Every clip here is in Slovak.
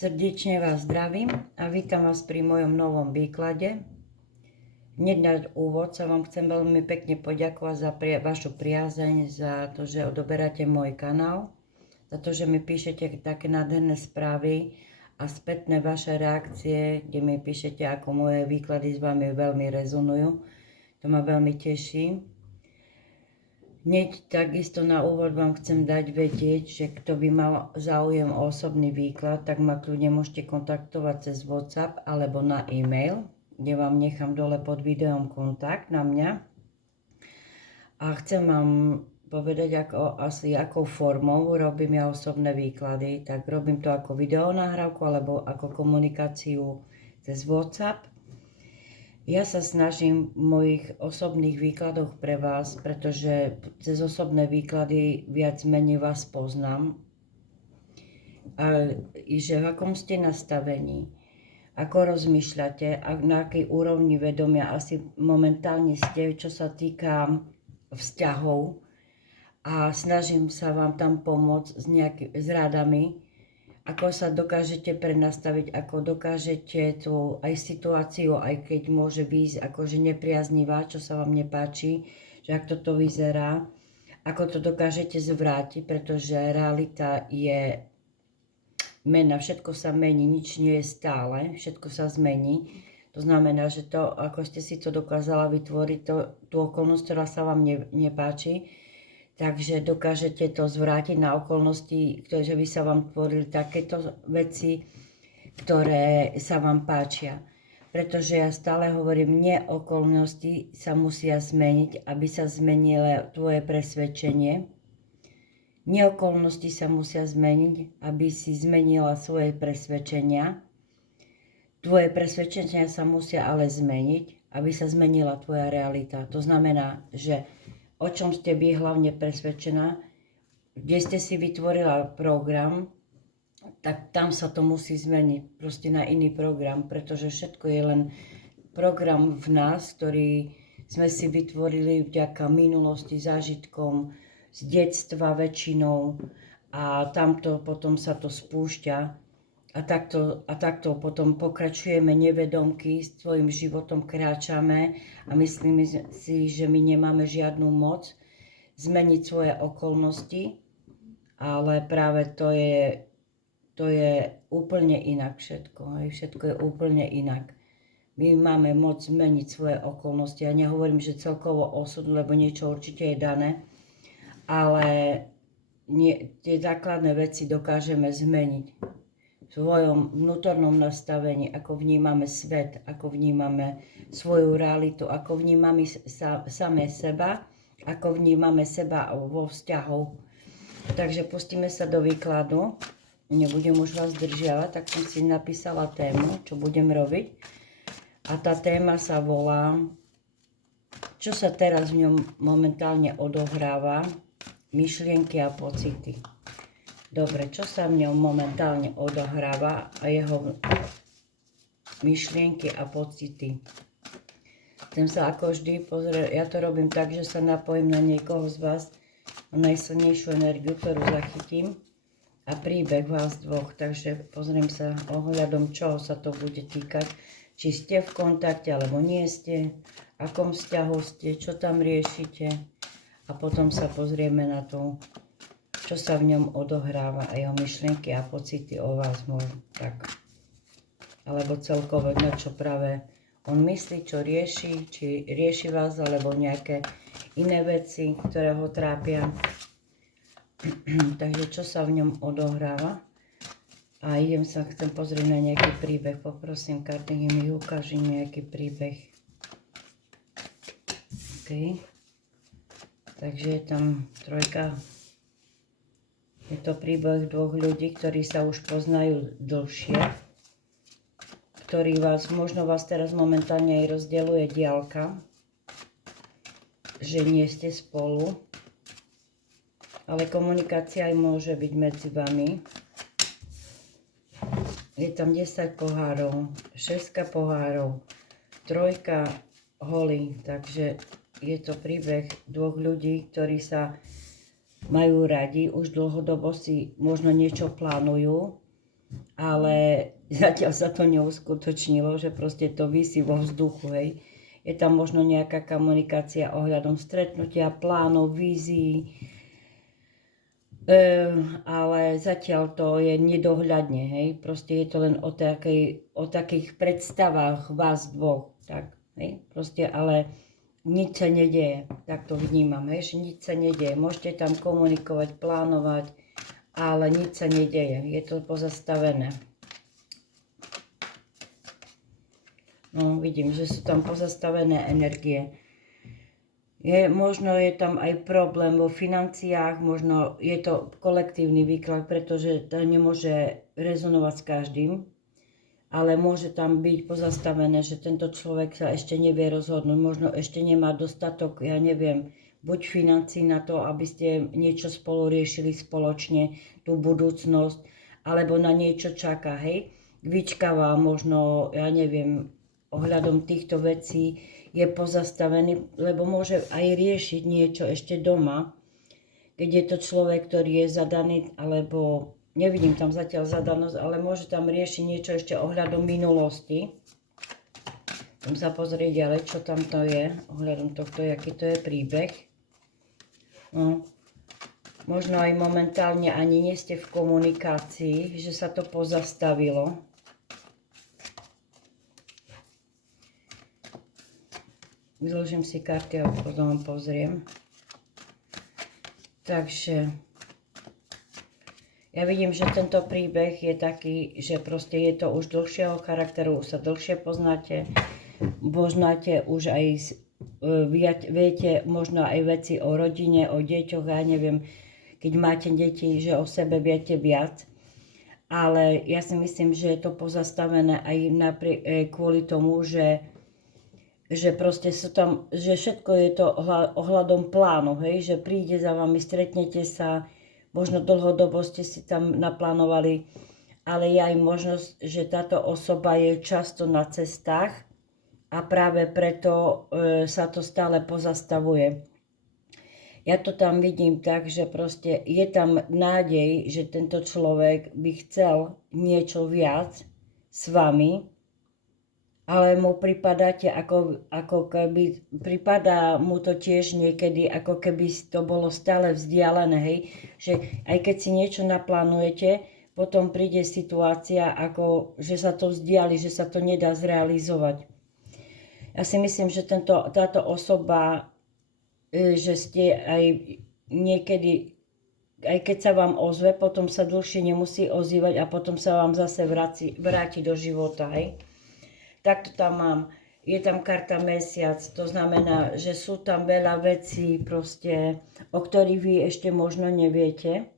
Srdečne vás zdravím a vítam vás pri mojom novom výklade. Hneď na úvod sa vám chcem veľmi pekne poďakovať za vašu priazeň, za to, že odoberáte môj kanál, za to, že mi píšete také nádherné správy a spätné vaše reakcie, kde mi píšete, ako moje výklady s vami veľmi rezonujú. To ma veľmi teší. Hneď takisto na úvod vám chcem dať vedieť, že kto by mal záujem o osobný výklad, tak ma kľudne môžete kontaktovať cez WhatsApp alebo na e-mail, kde vám nechám dole pod videom kontakt na mňa. A chcem vám povedať, akou formou robím ja osobné výklady. Tak robím to ako videonahrávku alebo ako komunikáciu cez WhatsApp. Ja sa snažím v mojich osobných výkladoch pre vás, pretože cez osobné výklady viac menej vás poznám. A že v akom ste nastavení, ako rozmýšľate a na akej úrovni vedomia asi momentálne ste, čo sa týka vzťahov. A snažím sa vám tam pomôcť s radami, ako sa dokážete prenastaviť, ako dokážete tú aj situáciu, aj keď môže byť akože nepriaznivá, čo sa vám nepáči, že ak toto vyzerá, ako to dokážete zvrátiť, pretože realita je mena, všetko sa mení, nič nie je stále, všetko sa zmení. To znamená, že to, ako ste si to dokázala vytvoriť, tú okolnosť, ktorá sa vám nepáči, takže dokážete to zvrátiť na okolnosti, že by sa vám tvorili takéto veci, ktoré sa vám páčia. Pretože ja stále hovorím, nie okolnosti sa musia zmeniť, aby sa zmenilo tvoje presvedčenie. Nie okolnosti sa musia zmeniť, aby si zmenila svoje presvedčenia. Tvoje presvedčenia sa musia ale zmeniť, aby sa zmenila tvoja realita. To znamená, že o čom ste vy hlavne presvedčená, kde ste si vytvorila program, tak tam sa to musí zmeniť proste na iný program, pretože všetko je len program v nás, ktorý sme si vytvorili vďaka minulosti, zážitkom, z detstva väčšinou a tamto potom sa to spúšťa. A takto potom pokračujeme nevedomky, s svojím životom kráčame a myslíme si, že my nemáme žiadnu moc zmeniť svoje okolnosti, ale práve to je úplne inak všetko. Všetko je úplne inak. My máme moc zmeniť svoje okolnosti. Ja nehovorím, že celkovo osud, lebo niečo určite je dané, ale tie základné veci dokážeme zmeniť v svojom vnútornom nastavení, ako vnímame svet, ako vnímame svoju realitu, ako vnímame samé seba, ako vnímame seba vo vzťahov. Takže pustíme sa do výkladu. Nebudem už vás zdržiavať, tak som si napísala tému, čo budem robiť. A tá téma sa volá, čo sa teraz v ňom momentálne odohráva, myšlienky a pocity. Dobre, čo sa v ňom momentálne odohráva a jeho myšlienky a pocity. Chcem sa ako vždy pozrieť, ja to robím tak, že sa napojím na niekoho z vás, na najsilnejšiu energiu, ktorú zachytím a príbeh vás dvoch, takže pozriem sa ohľadom, čoho sa to bude týkať, či ste v kontakte alebo nie ste, akom vzťahu ste, čo tam riešite a potom sa pozrieme na to, čo sa v ňom odohráva a jeho myšlienky a pocity o vás môžu tak. Alebo celkovo, na čo práve on myslí, čo rieši, či rieši vás, alebo nejaké iné veci, ktoré ho trápia. Takže čo sa v ňom odohráva. A chcem pozrieť na nejaký príbeh. Poprosím karty, nech mi ukáže nejaký príbeh. OK. Takže je tam trojka. Je to príbeh dvoch ľudí, ktorí sa už poznajú dlhšie, ktorý možno vás teraz momentálne aj rozdeľuje diaľka, že nie ste spolu, ale komunikácia aj môže byť medzi vami. Je tam 10 pohárov, 6 pohárov, trojka holí, takže je to príbeh dvoch ľudí, ktorí sa majú radi, už dlhodobo si možno niečo plánujú ale zatiaľ sa to neuskutočnilo, že proste to visí vo vzduchu, hej. Je tam možno nejaká komunikácia ohľadom stretnutia, plánov, vízií, ale zatiaľ to je nedohľadne, hej. Proste je to len o takých predstavách vás dvoch, tak, hej. Proste, ale nič sa nedieje, tak to vnímam, hej, že nič sa nedieje. Môžete tam komunikovať, plánovať, ale nič sa nedieje, je to pozastavené. No, vidím, že sú tam pozastavené energie. Možno je tam aj problém vo financiách, možno je to kolektívny výklad, pretože to nemôže rezonovať s každým, ale môže tam byť pozastavené, že tento človek sa ešte nevie rozhodnúť, možno ešte nemá dostatok, ja neviem, buď financií na to, aby ste niečo spolu riešili spoločne, tú budúcnosť, alebo na niečo čaká, hej. Vyčkáva možno, ja neviem, ohľadom týchto vecí, je pozastavený, lebo môže aj riešiť niečo ešte doma, keď je to človek, ktorý je zadaný, alebo nevidím tam zatiaľ zadanosť, ale môže tam riešiť niečo ešte ohľadom minulosti. Chcem sa pozrieť ďalej, čo tam to je, ohľadom tohto, aký to je príbeh. No. Možno aj momentálne ani nie ste v komunikácii, že sa to pozastavilo. Vyložím si karty a potom vám pozriem. Takže ja vidím, že tento príbeh je taký, že proste je to už dlhšieho charakteru, už sa dlhšie poznáte už aj, viete možno aj veci o rodine, o deťoch, ja neviem, keď máte deti, že o sebe viete viac. Ale ja si myslím, že je to pozastavené aj kvôli tomu, že proste sú tam, že všetko je to ohľadom plánu, hej, že príde za vami, stretnete sa, možno dlhodobo ste si tam naplánovali, ale je aj možnosť, že táto osoba je často na cestách a práve preto sa to stále pozastavuje. Ja to tam vidím tak, že proste je tam nádej, že tento človek by chcel niečo viac s vami, ale mu pripadáte ako keby, pripadá mu to tiež niekedy, ako keby to bolo stále vzdialené, hej, že aj keď si niečo naplánujete, potom príde situácia, ako že sa to vzdiali, že sa to nedá zrealizovať. Ja si myslím, že táto osoba, že ste aj niekedy, aj keď sa vám ozve, potom sa dlhšie nemusí ozývať a potom sa vám zase vráti do života, hej. Tak to tam mám. Je tam karta mesiac, to znamená, že sú tam veľa vecí proste, o ktorých vy ešte možno neviete,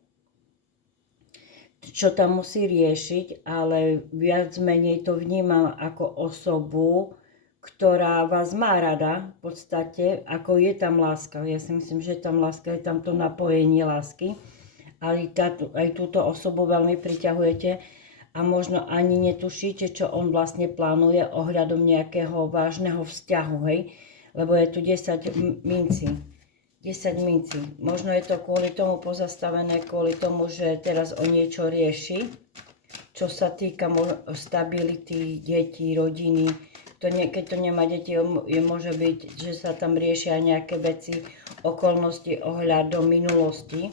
čo tam musí riešiť, ale viac menej to vnímam ako osobu, ktorá vás má rada, v podstate, ako je tam láska. Ja si myslím, že tam láska, je tam to napojenie lásky, ale aj túto osobu veľmi priťahujete, a možno ani netušíte, čo on vlastne plánuje ohľadom nejakého vážneho vzťahu, hej? Lebo je tu 10 mincí. 10 mincí. Možno je to kvôli tomu pozastavené, kvôli tomu, že teraz o niečo rieši, čo sa týka stability detí, rodiny. Keď to nemá deti, môže byť, že sa tam riešia nejaké veci, okolnosti ohľadom minulosti.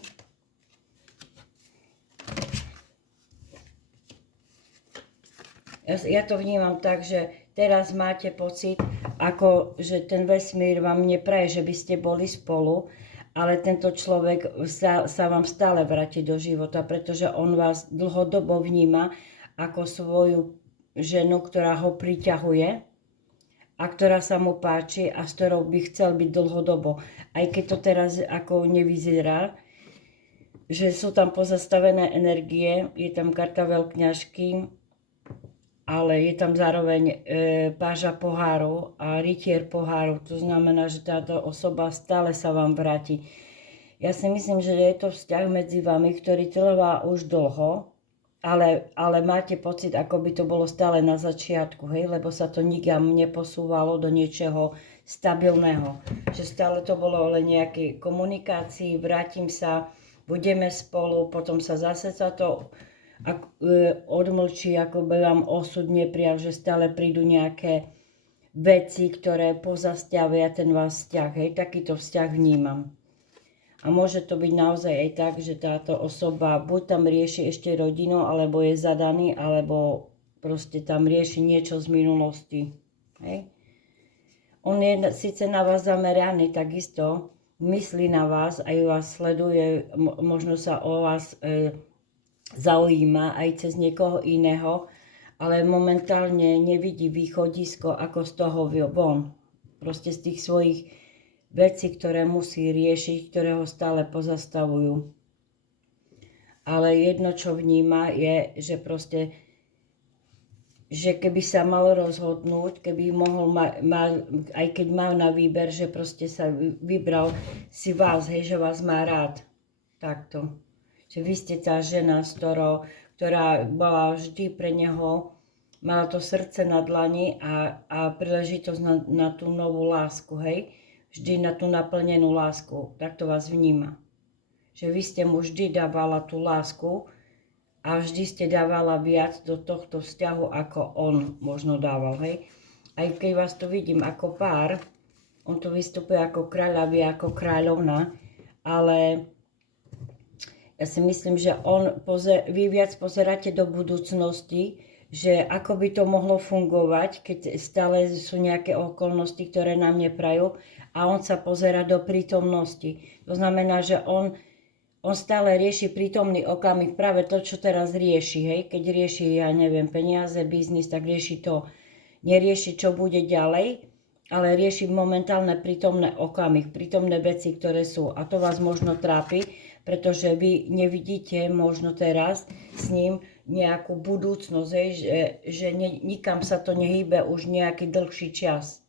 Ja to vnímam tak, že teraz máte pocit, ako že ten vesmír vám nepraje, že by ste boli spolu, ale tento človek sa vám stále vráti do života, pretože on vás dlhodobo vníma ako svoju ženu, ktorá ho priťahuje a ktorá sa mu páči a s ktorou by chcel byť dlhodobo. Aj keď to teraz ako nevyzerá, že sú tam pozastavené energie, je tam karta veľkňažky, ale je tam zároveň páža pohárov a rytier pohárov. To znamená, že táto osoba stále sa vám vráti. Ja si myslím, že je to vzťah medzi vami, ktorý trvá už dlho, ale máte pocit, ako by to bolo stále na začiatku, hej? Lebo sa to nikam neposúvalo do niečoho stabilného. Že stále to bolo len nejakej komunikácii, vrátim sa, budeme spolu, potom sa zase sa to odmlčí, ako by vám osud neprijal, že stále prídu nejaké veci, ktoré pozastavia ten váš vzťah. Hej, takýto vzťah vnímam. A môže to byť naozaj aj tak, že táto osoba buď tam rieši ešte rodinu, alebo je zadaný, alebo proste tam rieši niečo z minulosti. Hej. On je síce na vás zameraný, takisto myslí na vás, aj vás sleduje, možno sa o vás zaujíma aj cez niekoho iného, ale momentálne nevidí východisko, ako z toho von. Proste z tých svojich vecí, ktoré musí riešiť, ktoré ho stále pozastavujú. Ale jedno, čo vníma, je, že proste, že keby sa mal rozhodnúť, keby mohol, aj keď mal na výber, že proste sa vybral si vás, hej, že vás má rád. Takto. Že vy ste tá žena, ktorá bola vždy pre neho, mala to srdce na dlani a príležitosť na tú novú lásku, hej? Vždy na tú naplnenú lásku. Takto vás vníma. Že vy ste mu vždy dávala tú lásku a vždy ste dávala viac do tohto vzťahu, ako on možno dával, hej? Aj keď vás tu vidím ako pár, on tu vystupuje ako kráľ a vy ako kráľovna, ale ja si myslím, že vy viac pozeráte do budúcnosti, že ako by to mohlo fungovať, keď stále sú nejaké okolnosti, ktoré nám neprajú, a on sa pozerá do prítomnosti. To znamená, že on stále rieši prítomný okamih, práve to, čo teraz rieši. Hej? Keď rieši, ja neviem, peniaze, biznis, tak rieši to. Nerieši, čo bude ďalej, ale rieši momentálne prítomné okamih, prítomné veci, ktoré sú. A to vás možno trápi, pretože vy nevidíte možno teraz s ním nejakú budúcnosť, že nikam sa to nehýbe už nejaký dlhší čas.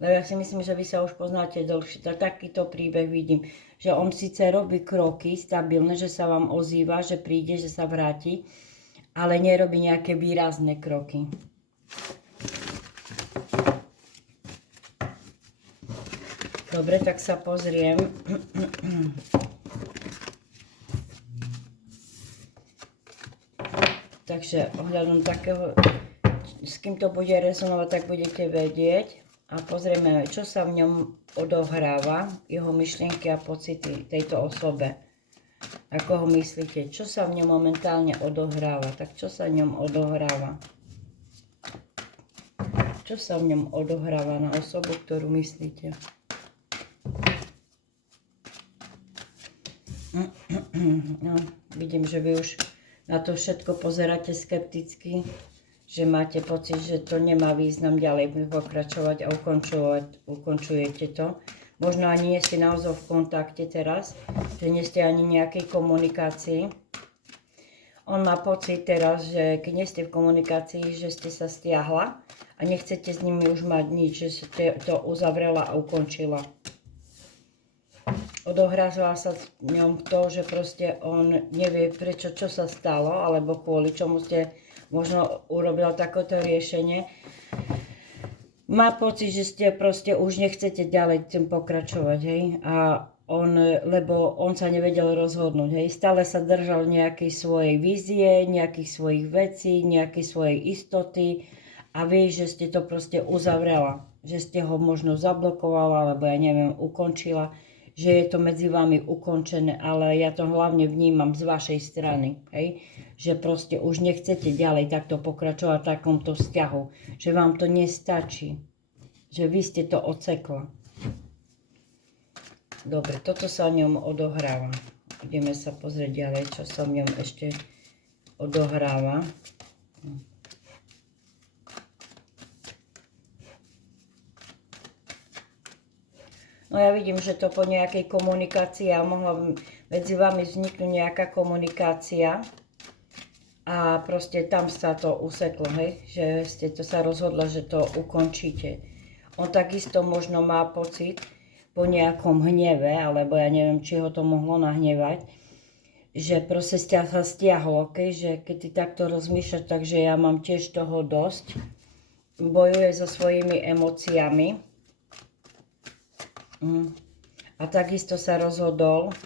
Lebo ja si myslím, že vy sa už poznáte dlhšie. Takýto príbeh vidím, že on síce robí kroky stabilné, že sa vám ozýva, že príde, že sa vráti, ale nerobí nejaké výrazné kroky. Dobre, tak sa pozriem. Takže ohľadom takého, s kým to bude rezonovať, tak budete vedieť. A pozrieme, čo sa v ňom odohráva, jeho myšlienky a pocity tejto osobe. Ako ho myslíte? Čo sa v ňom momentálne odohráva? Tak čo sa v ňom odohráva? Čo sa v ňom odohráva na osobu, ktorú myslíte? No, vidím, že vy už na to všetko pozeráte skepticky, že máte pocit, že to nemá význam ďalej pokračovať a ukončujete to. Možno ani nie ste naozaj v kontakte teraz, že nie ste ani nejakej komunikácii. On má pocit teraz, že keď nie ste v komunikácii, že ste sa stiahla a nechcete s nimi už mať nič, že ste to uzavrela a ukončila. Odohrázala sa v ňom to, že proste on nevie prečo, čo sa stalo, alebo kvôli čomu ste možno urobila takéto riešenie. Má pocit, že ste proste už nechcete ďalej tým pokračovať, hej? Lebo on sa nevedel rozhodnúť, hej? Stále sa držal nejakej svojej vízie, nejakých svojich vecí, nejakej svojej istoty a vy, že ste to proste uzavrela. Že ste ho možno zablokovala, alebo ja neviem, ukončila. Že je to medzi vami ukončené, ale ja to hlavne vnímam z vašej strany, hej? Že proste už nechcete ďalej takto pokračovať v takomto vzťahu, že vám to nestačí, že vy ste to odsekla. Dobre, toto sa v ňom odohráva. Ideme sa pozrieť ďalej, čo sa v ňom ešte odohráva. No ja vidím, že to po nejakej komunikácii a mohla medzi vami vzniknúť nejaká komunikácia a proste tam sa to useklo, hej? Že ste to sa rozhodla, že to ukončíte. On takisto možno má pocit po nejakom hneve, alebo ja neviem, či ho to mohlo nahnevať, že proste sa stiahlo, okay? Že keď ty takto rozmýšľaš, takže ja mám tiež toho dosť. Bojuje so svojimi emóciami. A takisto sa rozhodol,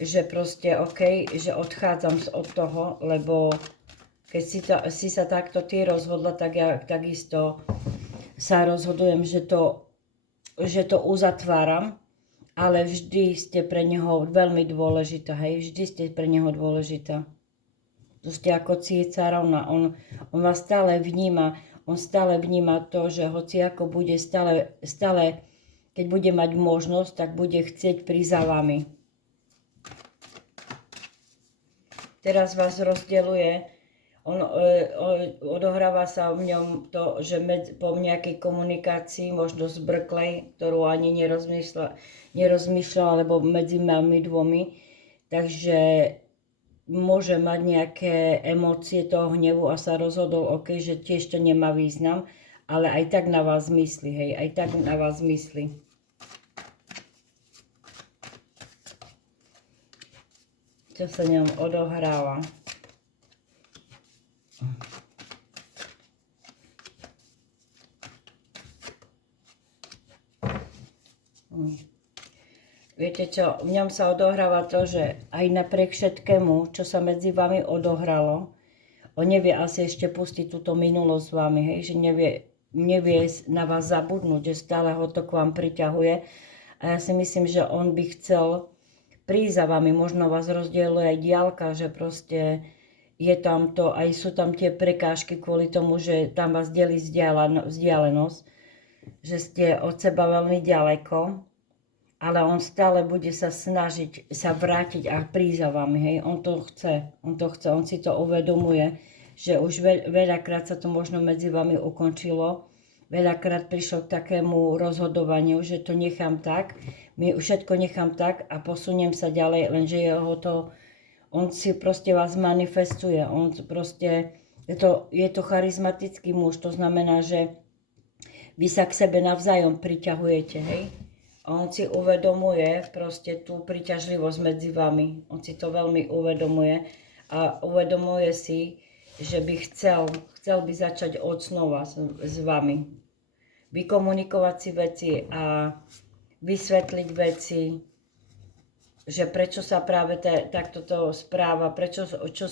že proste OK, že odchádzam od toho, lebo keď si sa takto ty rozhodla, tak ja takisto sa rozhodujem, že to uzatváram, ale vždy ste pre neho veľmi dôležitá, hej, vždy ste pre neho dôležitá. To ste ako cícarovna, on vás stále vníma, to, že hoci ako bude stále, keď bude mať možnosť, tak bude chcieť prísť za vami. Teraz vás rozdeľuje, odohráva sa v ňom to, že po nejakej komunikácii, možno zbrklej, ktorú ani nerozmýšľal, alebo medzi nami dvomi, takže môže mať nejaké emócie toho hnevu a sa rozhodol, OK, že tiež to nemá význam, ale aj tak na vás myslí, hej, aj tak na vás myslí. Čo sa ňom odohráva. Viete čo, v ňom sa odohráva to, že aj napriek všetkému, čo sa medzi vami odohralo, on nevie asi ešte pustiť túto minulosť s vami, hej, že nevie na vás zabudnúť, že stále ho to k vám priťahuje. A ja si myslím, že on by chcel prísť za vami, možno vás rozdieluje aj diaľka, že proste je tam to, aj sú tam tie prekážky kvôli tomu, že tam vás delí vzdialenosť, že ste od seba veľmi ďaleko, ale on stále bude sa snažiť sa vrátiť a prísť za vami, hej, on to chce, on si to uvedomuje, že už veľakrát sa to možno medzi vami ukončilo, veľakrát prišlo k takému rozhodovaniu, že to nechám tak, všetko nechám tak a posuniem sa ďalej, lenže on si proste vás manifestuje, on proste, je to charizmatický muž, to znamená, že vy sa k sebe navzájom priťahujete, hej. On si uvedomuje proste tú príťažlivosť medzi vami. On si to veľmi uvedomuje a uvedomuje si, že by chcel by začať od znova s vami. Vykomunikovať si veci a vysvetliť veci, že prečo sa práve takto to správa, čo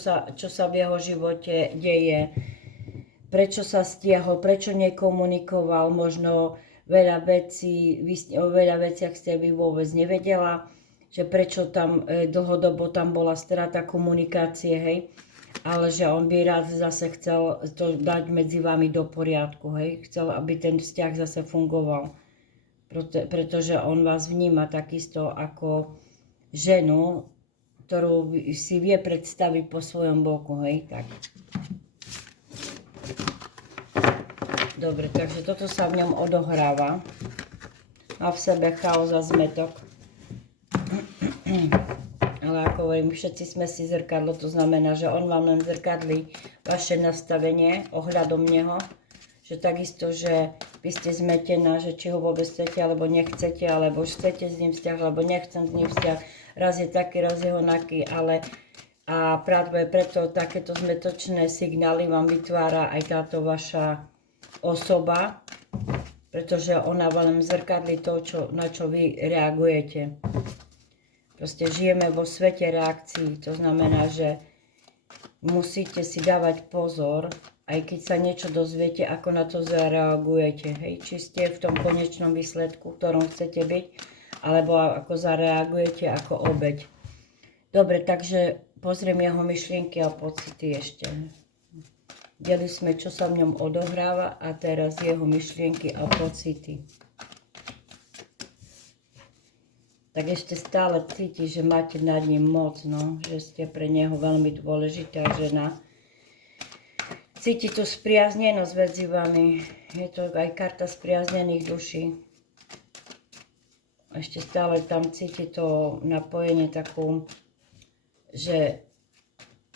sa v jeho živote deje, prečo sa stiahol, prečo nekomunikoval, možno veľa vecí, o veľa veciach ste vy vôbec nevedela, že prečo tam dlhodobo tam bola strata komunikácie, hej, ale že on by rád zase chcel to dať medzi vami do poriadku, hej, chcel, aby ten vzťah zase fungoval, pretože on vás vníma takisto ako ženu, ktorú si vie predstaviť po svojom boku, hej, tak. Dobre, takže toto sa v ňom odohráva. Má v sebe chaos a zmetok. Ale ako hovorím, všetci sme si zrkadlo, to znamená, že on vám len zrkadlí vaše nastavenie ohľadom neho. Že takisto, že vy ste zmetená, že či ho vôbec chcete, alebo nechcete, alebo chcete s ním vzťah, alebo nechcem s ním vzťah. Raz je taký, raz je onaký, ale a práve preto takéto zmetočné signály vám vytvára aj táto vaša osoba, pretože ona vám zrkadlí to, na čo vy reagujete. Proste žijeme vo svete reakcií, to znamená, že musíte si dávať pozor, aj keď sa niečo dozviete, ako na to zareagujete. Hej? Či ste v tom konečnom výsledku, v ktorom chcete byť, alebo ako zareagujete ako obeť. Dobre, takže pozriem jeho myšlienky a pocity ešte. Videli sme, čo sa v ňom odohráva a teraz jeho myšlienky a pocity. Tak ešte stále cíti, že máte nad ním moc, no, že ste pre neho veľmi dôležitá žena. Cíti tu spriaznenosť medzi vami. Je to aj karta spriaznených duší. Ešte stále tam cíti to napojenie takú, že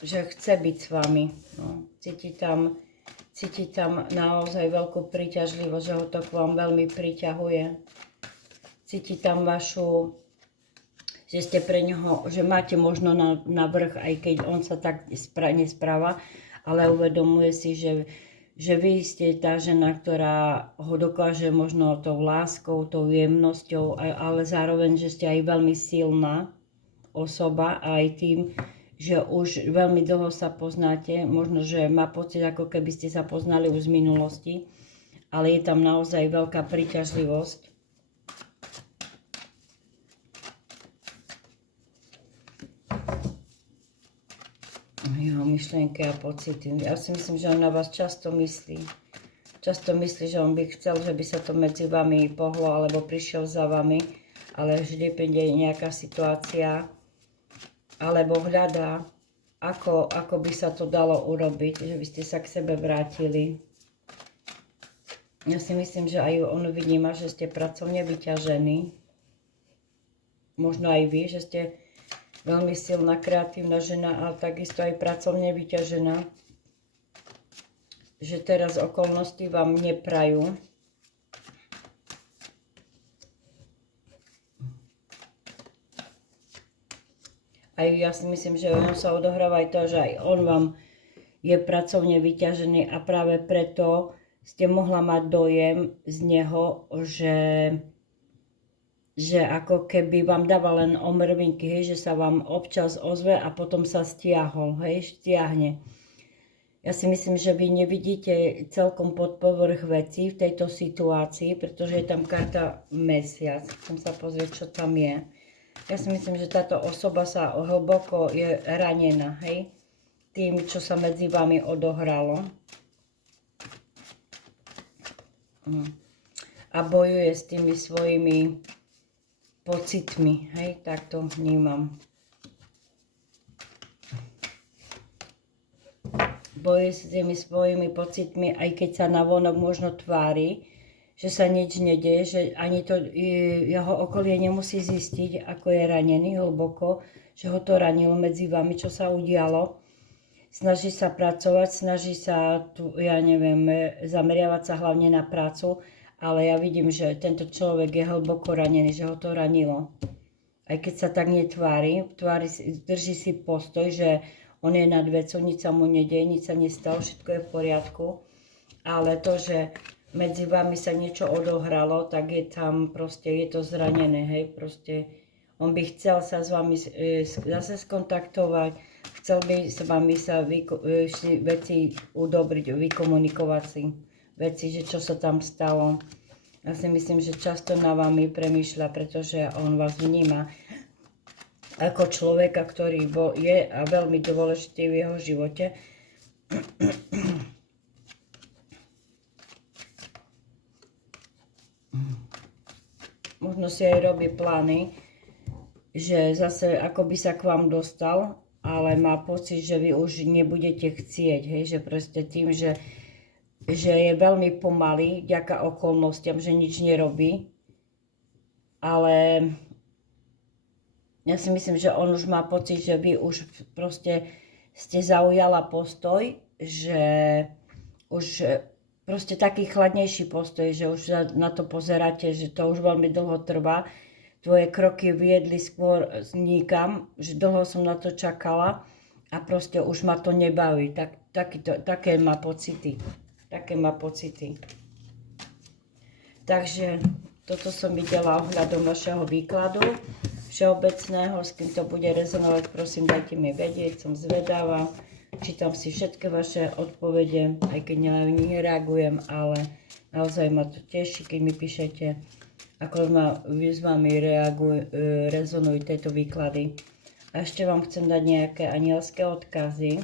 chce byť s vami. No. Cíti tam naozaj veľkú príťažlivosť, že ho to k vám veľmi priťahuje. Cíti tam vašu, že ste pre neho, že máte možno na vrch, aj keď on sa tak nespráva, ale uvedomuje si, že vy ste tá žena, ktorá ho dokáže možno tou láskou, tou jemnosťou, ale zároveň, že ste aj veľmi silná, osoba aj tým, že už veľmi dlho sa poznáte, možno, že má pocit, ako keby ste sa poznali už z minulosti, ale je tam naozaj veľká príťažlivosť. Jeho myšlienky a pocity. Ja si myslím, že on na vás často myslí. Často myslí, že on by chcel, že by sa to medzi vami pohlo, alebo prišiel za vami, ale vždy príde nejaká situácia, alebo hľadá, ako by sa to dalo urobiť, že by ste sa k sebe vrátili. Ja si myslím, že aj on vníma, že ste pracovne vyťažení. Možno aj vy, že ste veľmi silná, kreatívna žena, ale takisto aj pracovne vyťažená. Že teraz okolnosti vám neprajú. Aj ja si myslím, že on sa odohráva aj to, že aj on vám je pracovne vyťažený a práve preto ste mohla mať dojem z neho, že ako keby vám dával len omrvinky, hej, že sa vám občas ozve a potom sa stiahol, hej, stiahne. Ja si myslím, že vy nevidíte celkom pod povrch veci v tejto situácii, pretože je tam karta mesiac. Chcem sa pozrieť, čo tam je. Ja si myslím, že táto osoba sa hlboko je ranená, hej, tým, čo sa medzi vami odohralo. A bojuje s tými svojimi pocitmi, hej, tak to vnímam. Bojuje s tými svojimi pocitmi, aj keď sa navonok možno tvári, že sa nič nedeje, že ani to jeho okolie nemusí zistiť, ako je ranený hlboko, že ho to ranilo medzi vami, čo sa udialo. Snaží sa pracovať, snaží sa, ja neviem, zameriavať sa hlavne na prácu, ale ja vidím, že tento človek je hlboko ranený, že ho to ranilo. Aj keď sa tak netvári, drží si postoj, že on je nad vecou, nič sa mu nedieje, nič sa nestalo, všetko je v poriadku. Ale to, že medzi vami sa niečo odohralo, tak je tam proste, je to zranené, hej, proste. On by chcel sa s vami zase skontaktovať, chcel by s vami sa veci udobriť, vykomunikovať si veci, že čo sa tam stalo. Ja si myslím, že často na vami premýšľa, pretože on vás vníma ako človeka, ktorý je a veľmi dôležitý v jeho živote. Možno si aj robí plány, že zase ako by sa k vám dostal, ale má pocit, že vy už nebudete chcieť, hej, že proste tým, že je veľmi pomalý, vďaka okolnostiam, že nič nerobí. Ale ja si myslím, že on už má pocit, že vy už proste ste zaujala postoj, že už proste taký chladnejší postoj, že už na to pozeráte, že to už veľmi dlho trvá. Tvoje kroky viedli skôr nikam, že dlho som na to čakala a proste už ma to nebaví. Také má pocity. Také má pocity. Takže toto som videla ohľadom vašeho výkladu všeobecného. S kým to bude rezonovať, prosím, dajte mi vedieť, som zvedáva. Čítam si všetky vaše odpovede, aj keď nereagujem, ale naozaj ma to teší, keď mi píšete, ako s vami rezonujú tieto výklady. A ešte vám chcem dať nejaké anielské odkazy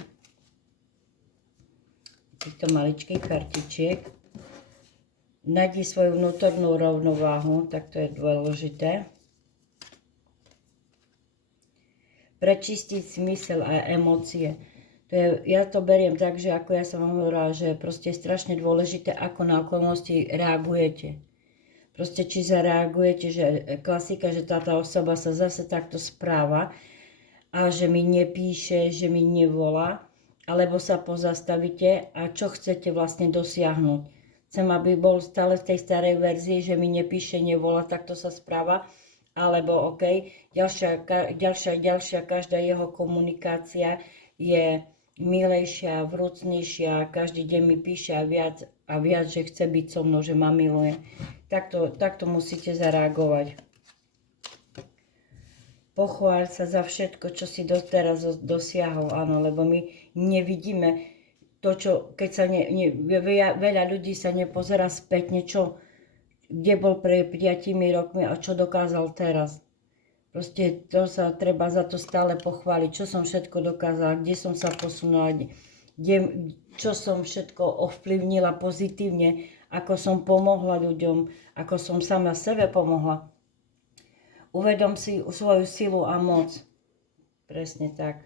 týchto maličkých kartičiek. Nájdi svoju vnútornú rovnováhu, tak to je dôležité. Prečistiť smysel a emócie. Ja to beriem tak, že ako ja som vám hovorila, že proste je strašne dôležité, ako na okolnosti reagujete. Proste či zareagujete, že klasika, že táto osoba sa zase takto správa a že mi nepíše, že mi nevolá, alebo sa pozastavíte a čo chcete vlastne dosiahnuť. Chcem, aby bol stále v tej starej verzii, že mi nepíše, nevolá, takto sa správa, alebo OK, ďalšia, každá jeho komunikácia je milejšia, vrúcnejšia, každý deň mi píše a viac, že chce byť so mnou, že ma miluje. Takto musíte zareagovať. Pochváľ sa za všetko, čo si doteraz dosiahol, áno, lebo my nevidíme to, čo, keď sa veľa ľudí sa nepozerá spätne, kde bol pred 5 rokmi a čo dokázal teraz. Proste to sa treba za to stále pochváliť, čo som všetko dokázala, kde som sa posunula, čo som všetko ovplyvnila pozitívne, ako som pomohla ľuďom, ako som sama sebe pomohla. Uvedom si svoju silu a moc. Presne tak.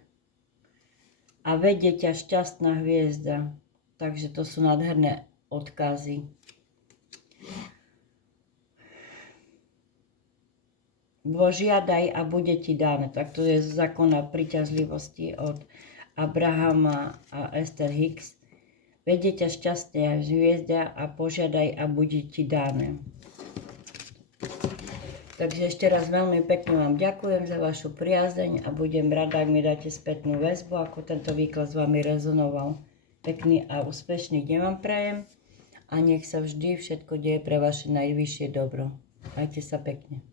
A vedie ťa šťastná hviezda. Takže to sú nádherné odkazy. Požiadaj a bude ti dané. Tak to je z zákona príťažlivosti od Abrahama a Esther Hicks. Vedie ťa šťastná hviezda a požiadaj a bude ti dané. Takže ešte raz veľmi pekne vám ďakujem za vašu priazeň a budem rada, ak mi dáte spätnú väzbu, ako tento výklad s vami rezonoval. Pekný a úspešný deň vám prajem a nech sa vždy všetko deje pre vaše najvyššie dobro. Majte sa pekne.